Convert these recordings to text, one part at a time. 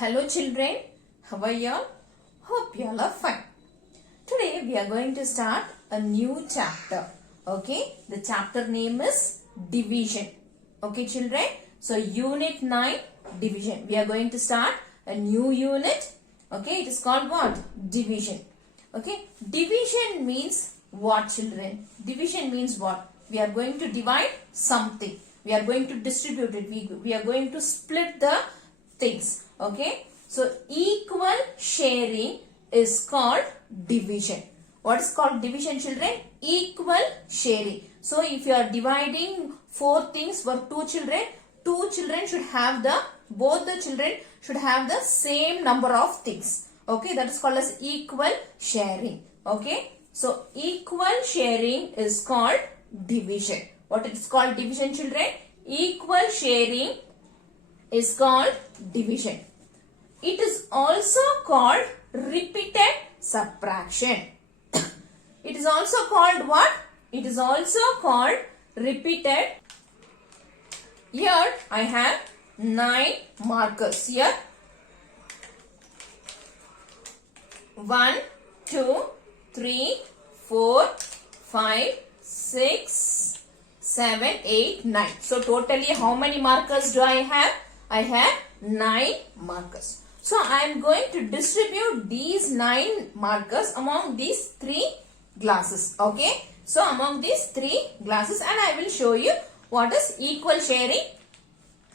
Hello children, how are you all? Hope you all are fine. Today we are going to start a new chapter. Okay, the chapter name is division. Okay children, so unit 9 division. We are going to start a new unit. Okay, it is called what? Division. Okay, division means what children? Division means what? We are going to divide something. We are going to distribute it. We are going to split the things. Okay, so equal sharing is called division. What is called division children? Equal sharing. So if you are dividing 4 things for 2 children, both the children should have the same number of things. Okay, that is called as equal sharing. Okay, so equal sharing is called division. What is called division children? Equal sharing is called division. It is also called repeated subtraction. It is also called what? It is also called repeated. Here I have 9 markers. Here 1, 2, 3, 4, 5, 6, 7, 8, 9. So totally how many markers do I have? I have 9 markers. So I am going to distribute these 9 markers among these 3 glasses. Okay. So among these 3 glasses, and I will show you what is equal sharing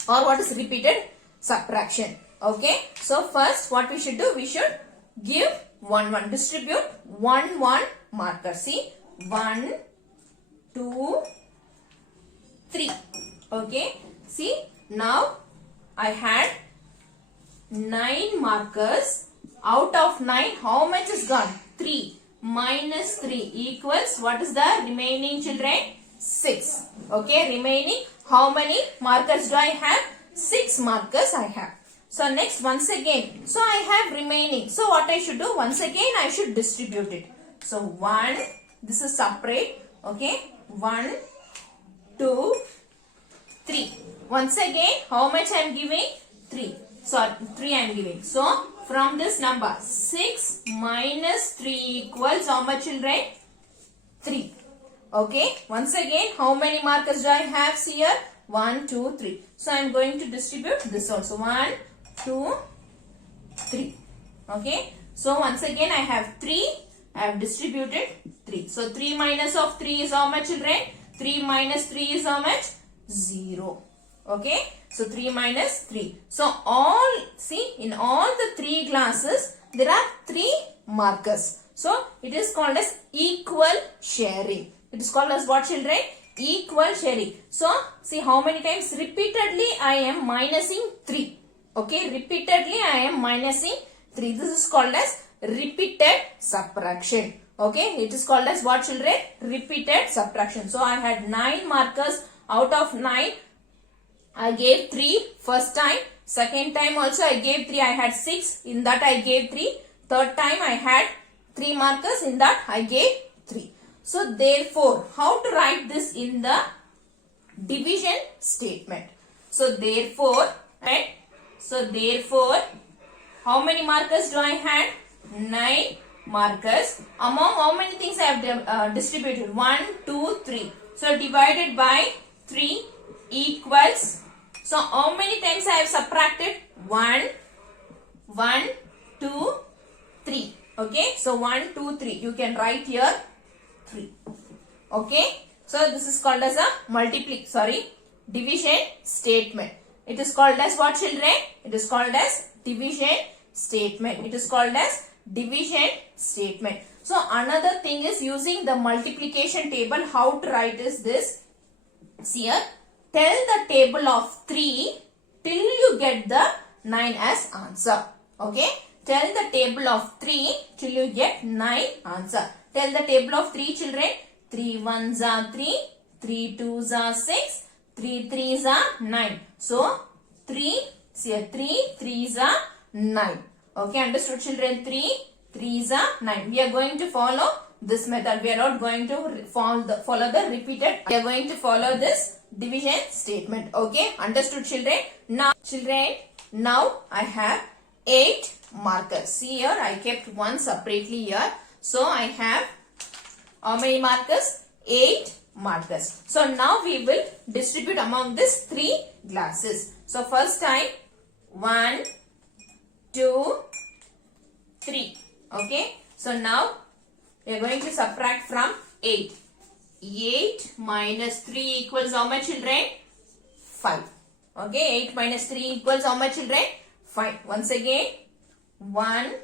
or what is repeated subtraction. Okay. So first what we should do? We should give 1, distribute 1 marker. See, 1, 2, 3. Okay. See, now I had 9 markers. Out of 9, how much is gone? 3. Minus 3 equals, what is the remaining children? 6. Okay, remaining how many markers do I have? 6 markers I have. So next, once again, so I have remaining. So what I should do? Once again I should distribute it. So 1, this is separate. Okay, 1, 2, 3. Once again, how much I am giving? 3. Sorry, 3 I am giving. So, from this number, 6 minus 3 equals how much children? 3. Okay. Once again, how many markers do I have here? 1, 2, 3. So, I am going to distribute this also. 1, 2, 3. Okay. So, once again, I have 3. I have distributed 3. So, 3 minus of 3 is how much children? 3 minus 3 is how much? 0. Okay, so 3 minus 3. So in all the 3 glasses, there are 3 markers. So it is called as equal sharing. It is called as what children? Equal sharing. So see how many times repeatedly I am minusing 3. Okay, repeatedly I am minusing 3. This is called as repeated subtraction. Okay, it is called as what children? Repeated subtraction. So I had 9 markers. Out of 9, I gave 3 first time. Second time also I gave 3. I had 6. In that I gave 3. Third time I had 3 markers. In that I gave 3. So therefore, how to write this in the division statement? So therefore, right? So therefore, how many markers do I had? 9 markers. Among how many things I have distributed? 1, 2, 3. So divided by 3 equals, so how many times I have subtracted? 1, 1, 2, 3. Okay, so 1, 2, 3. You can write here 3. Okay, so this is called as a division statement. It is called as what children? It is called as division statement. It is called as division statement. So another thing is using the multiplication table. How to write is this? See here, tell the table of 3 till you get the 9 as answer. Okay, tell the table of 3 till you get 9 answer. Tell the table of 3 children. 3 1s are 3, 3 2s are 6, 3 3s are 9. So 3 3s are 9. Okay, understood children? 3 3s are 9. We are going to follow this method. We are not going to follow the repeated. We are going to follow this division statement. Okay, understood children? Now children, now I have 8 markers. See here, I kept one separately here. So I have how many markers? 8 markers. So now we will distribute among these 3 glasses. So first time 1, 2, 3. Okay. So now we are going to subtract from 8. 8 minus 3 equals how much, children? 5. Okay. 8 minus 3 equals how much, children? 5. Once again 1,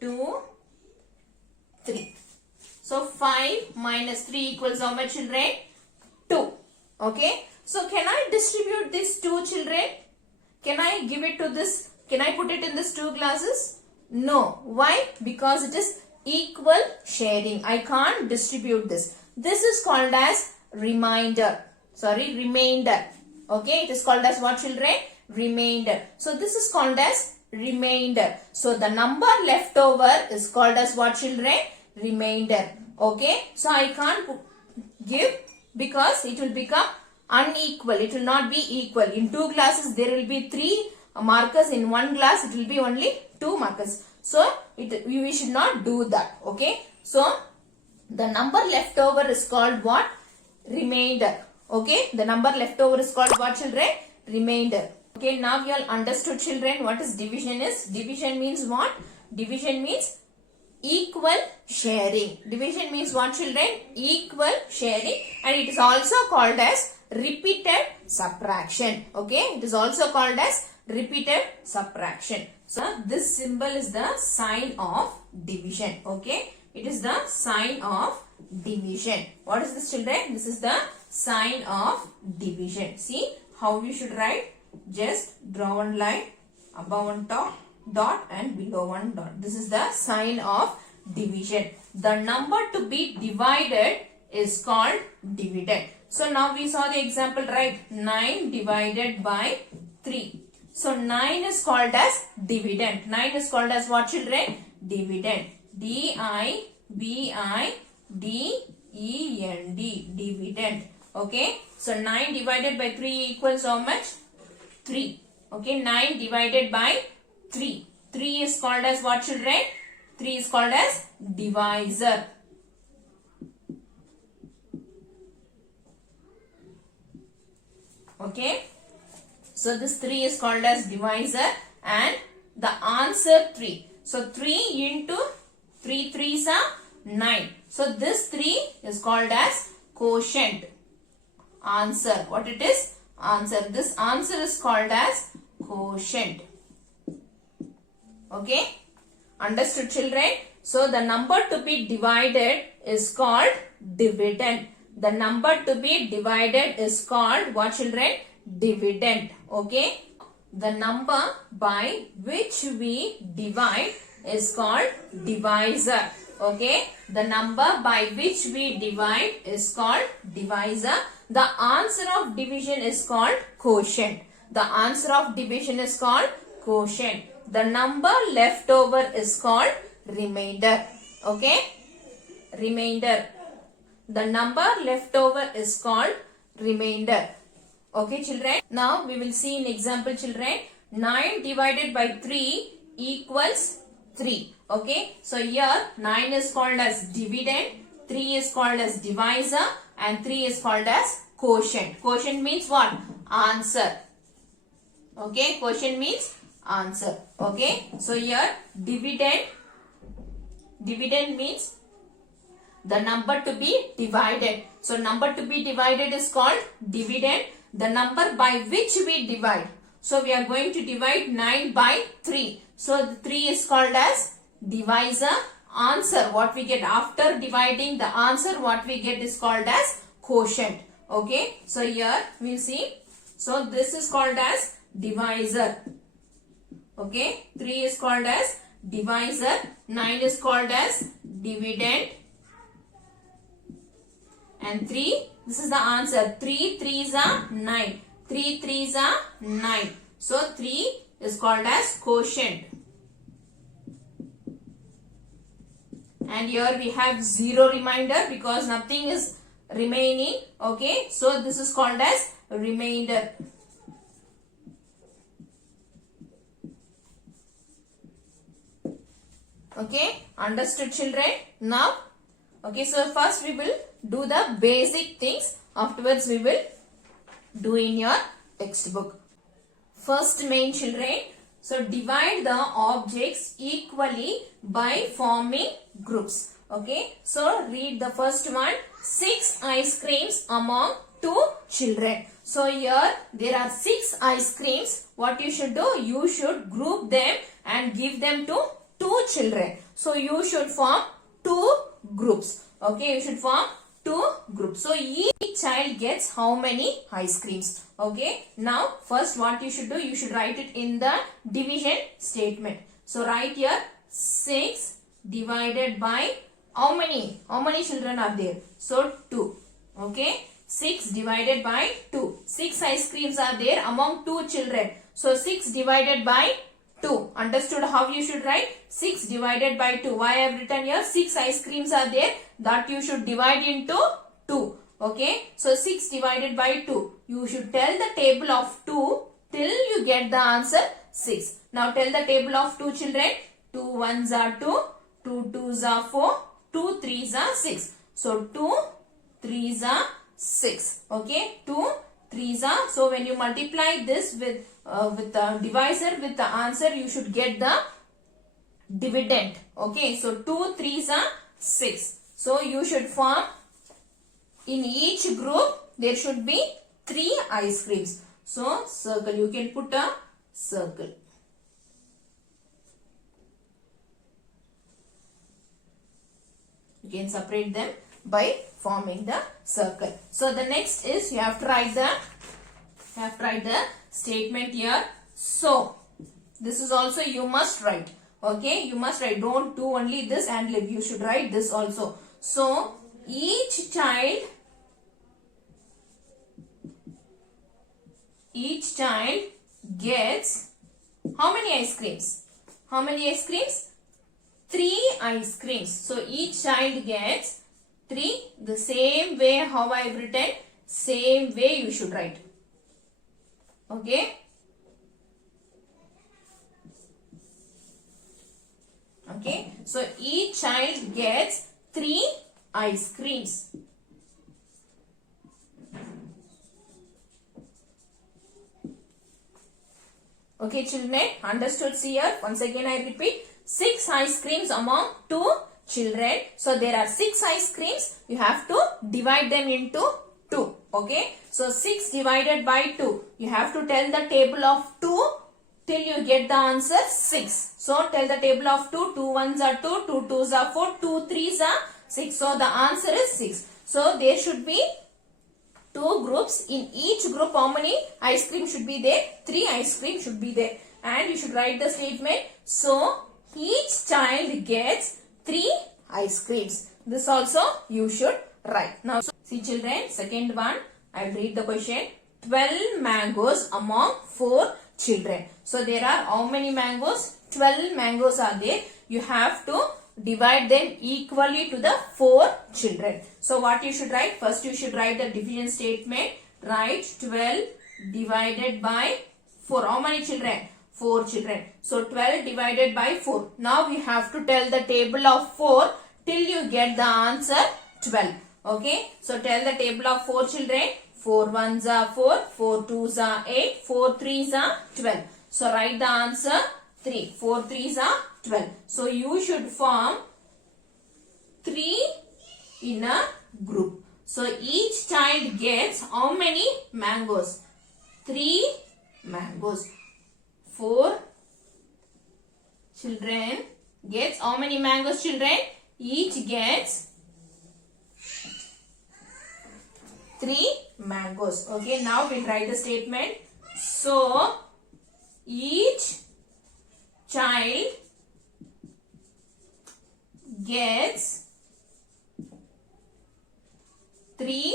2, 3. So 5 minus 3 equals how much, children? 2. Okay. So can I distribute these 2, children? Can I give it to this? Can I put it in this 2 glasses? No. Why? Because it is equal sharing. I can't distribute this. This is called as remainder. Sorry, remainder. Okay. It is called as what, children? Remainder. So this is called as remainder. So the number left over is called as what, children? Remainder. Okay. So I can't give because it will become unequal. It will not be equal. In 2 glasses there will be 3 markers. In 1 glass it will be only 2 markers. So we should not do that. Okay. So the number left over is called what? Remainder. Okay. The number left over is called what, children? Remainder. Okay. Now you all understood, children, what is division is. Division means what? Division means equal sharing. Division means what, children? Equal sharing, and it is also called as repeated subtraction. Okay. It is also called as repeated subtraction. So this symbol is the sign of division. Okay. It is the sign of division. What is this, children? This is the sign of division. See how we should write? Just draw one line, above one dot and below one dot. This is the sign of division. The number to be divided is called dividend. So now we saw the example, right? 9 divided by 3. So 9 is called as dividend. 9 is called as what, children? Dividend. D-I-V-I-D-E-N-D. Dividend. Okay. So 9 divided by 3 equals how much? 3. Okay. 9 divided by 3. 3 is called as what, children? 3 is called as divisor. Okay. So this 3 is called as divisor, and the answer 3. So 3 into 3 3s are 9. So this 3 is called as quotient. Answer. What it is? Answer. This answer is called as quotient. Okay. Understood, children? So the number to be divided is called dividend. The number to be divided is called what, children? Dividend. Okay. The number by which we divide is called divisor. Okay. The number by which we divide is called divisor. The answer of division is called quotient. The answer of division is called quotient. The number left over is called remainder. Okay. Remainder. The number left over is called remainder. Okay, children. Now we will see in example, children. 9 divided by 3 equals 3. Okay. So here 9 is called as dividend, 3 is called as divisor, and 3 is called as quotient. Quotient means what? Answer. Okay. Quotient means answer. Okay. So here dividend means the number to be divided. So number to be divided is called dividend. The number by which we divide. So we are going to divide 9 by 3. So the 3 is called as divisor. Answer, what we get after dividing the answer, what we get is called as quotient. Okay. So here we see. So this is called as divisor. Okay. 3 is called as divisor. 9 is called as dividend. And 3, this is the answer. 3 3s are 9. 3 3s are 9. So 3 is called as quotient. And here we have 0 remainder because nothing is remaining. Okay. So this is called as remainder. Okay, understood children? Now, okay, so first we will do the basic things. Afterwards we will do in your textbook. First main children, so divide the objects equally by forming groups. Okay, so read the first one. 6 ice creams among 2 children. So here there are 6 ice creams. What you should do? You should group them and give them to 2 children. So you should form 2 groups. Okay, you should form 2 groups. So each child gets how many ice creams? Okay, now first what you should do? You should write it in the division statement. So write here 6 divided by how many? How many children are there? So 2. Okay, 6 divided by 2. 6 ice creams are there among 2 children. So 6 divided by 2. Understood how you should write? 6 divided by 2. Why I have written here? 6 ice creams are there. That you should divide into 2. Okay. So 6 divided by 2. You should tell the table of 2 till you get the answer 6. Now tell the table of 2 children. 2 ones are 2. 2 twos are 4. 2 threes are 6. So 2 threes are 6. Okay. 2 threes are. So when you multiply this with the divisor with the answer, you should get the dividend. Okay. So 2 threes are 6. So you should form in each group there should be 3 ice creams. So circle. You can put a circle. You can separate them by forming the circle. So the next is you have to write the statement here. So this is also you must write. Okay, you must write. Don't do only this and leave. You should write this also. So each child gets how many ice creams? How many ice creams? 3 ice creams. So each child gets 3. The same way how I have written, same way you should write. Okay. Okay. So each child gets 3 ice creams. Okay children, understood here? Once again I repeat. 6 ice creams among 2 children. So there are 6 ice creams. You have to divide them into 2. Okay. So 6 divided by 2. You have to tell the table of 2 till you get the answer 6. So tell the table of 2. 2 ones are 2. 2 twos are 4. 2 threes are 6. So the answer is 6. So there should be 2 groups. In each group how many ice cream should be there? 3 ice cream should be there. And you should write the statement. So each child gets 3 ice creams. This also you should write. Now see children, second one, I will read the question. 12 mangoes among 4 children. So there are how many mangoes? 12 mangoes are there. You have to divide them equally to the 4 children. So what you should write? First you should write the division statement. Write 12 divided by 4. How many children? 4 children. So 12 divided by 4. Now we have to tell the table of 4 till you get the answer 12. Okay. So tell the table of 4 children. 4 ones are 4. 4 twos are 8. 4 threes are 12. So write the answer 3. 4 threes are 12. So you should form 3 in a group. So each child gets how many mangoes? 3 mangoes. 4 children gets how many mangoes children? Each gets 3 mangoes. Okay, now we'll write the statement. So each child gets 3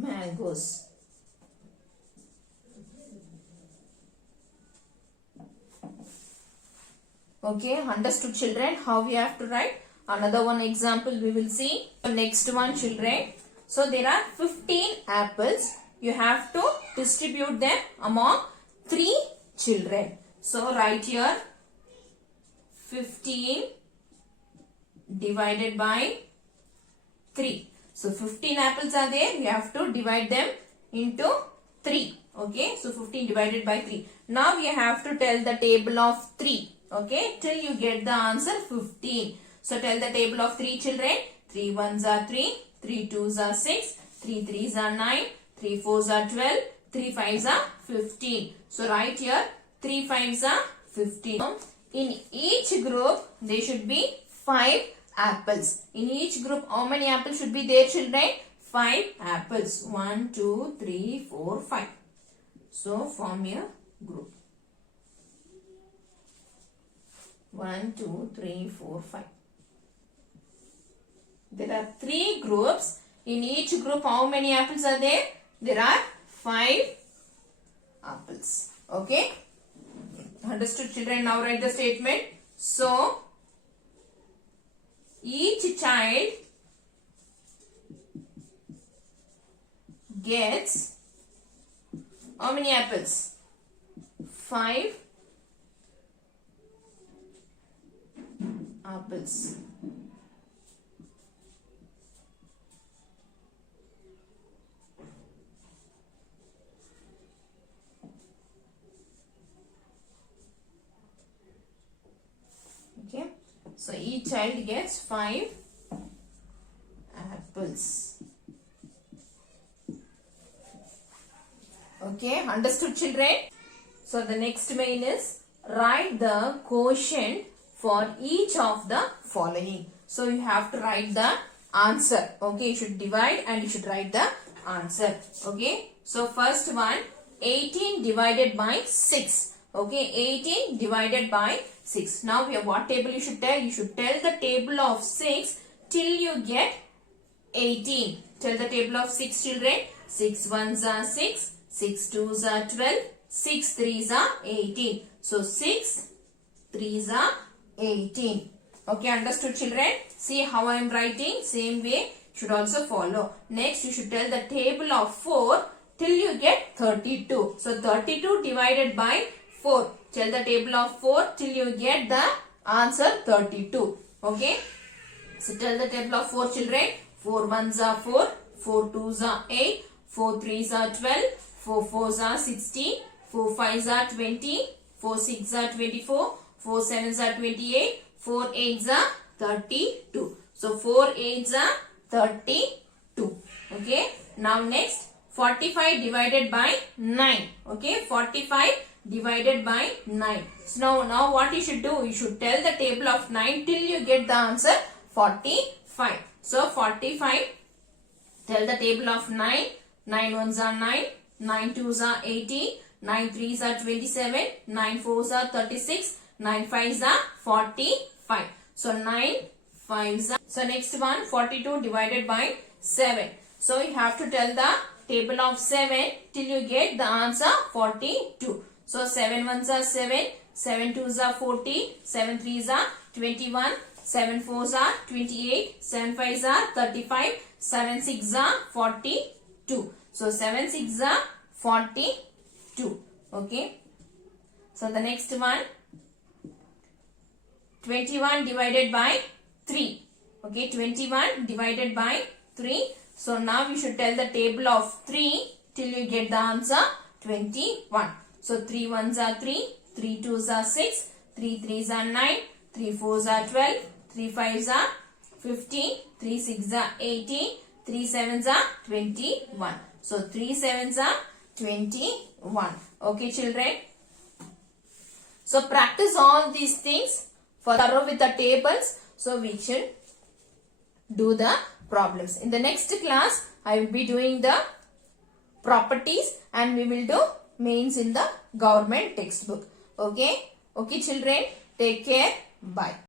mangoes. Okay, understood children how we have to write? Another one example we will see. Next one children. So there are 15 apples. You have to distribute them among 3 children. So write here 15 divided by 3. So 15 apples are there. You have to divide them into 3. Okay. So 15 divided by 3. Now you have to tell the table of 3. Okay. Till you get the answer 15. So tell the table of 3 children. 3 ones are 3. 3 twos are 6. 3 threes are 9. 3 fours are 12. 3 fives are 15. So write here 3 fives are 15. In each group there should be 5 apples. In each group how many apples should be there children? 5 apples. 1, 2, 3, 4, 5. So form a group. 1, 2, 3, 4, 5. There are 3 groups. In each group how many apples are there? There are 5 apples. Okay. Understood children? Now write the statement. So each child gets how many apples? 5 apples. Okay. So each child gets 5 apples. Okay, understood children? So the next main is write the quotient for each of the following. So you have to write the answer. Okay, you should divide and you should write the answer. Okay, so first one 18 divided by 6. Okay, 18 divided by 6. Now we have what table you should tell? You should tell the table of 6 till you get 18. Tell the table of 6 children. 6 ones are 6. 6 twos are 12. 6 threes are 18. So 6 threes are 18. Okay, understood children? See how I am writing? Same way should also follow. Next you should tell the table of 4 till you get 32. So 32 divided by 4. Tell the table of 4 till you get the answer 32. Okay. So tell the table of 4 children. 4 ones are 4. 4 twos are 8. 4 threes are 12. 4 fours are 16. 4 fives are 20. 4 sixes are 24. 4 sevens are 28. 4 eights are 32. So 4 eights are 32. Okay. Now next 45 divided by 9. Okay. 45 divided by 9. So now what you should do? You should tell the table of 9 till you get the answer 45. So 45, tell the table of 9. 9 ones are 9. 9 twos are 18. 9 threes are 27. 9 fours are 36. 9 fives are 45. So 9 fives are. So next one 42 divided by 7. So you have to tell the table of 7 till you get the answer 42. So 7 ones are 7, 7 twos are 40, 7 threes are 21, 7 fours are 28, 7 fives are 35, 7 sixes are 42. So 7 sixes are 42. Okay. So the next one 21 divided by 3. Okay, 21 divided by 3. So now you should tell the table of 3 till you get the answer 21. So 3 ones are 3, 3 twos are 6, 3 threes are 9, 3 fours are 12, 3 fives are 15, 3 sixes are 18, 3 sevens are 21. So 3 sevens are 21. Okay children. So practice all these things for thorough with the tables. So we should do the problems. In the next class I will be doing the properties and we will do mains in the government textbook. Okay. Okay children. Take care. Bye.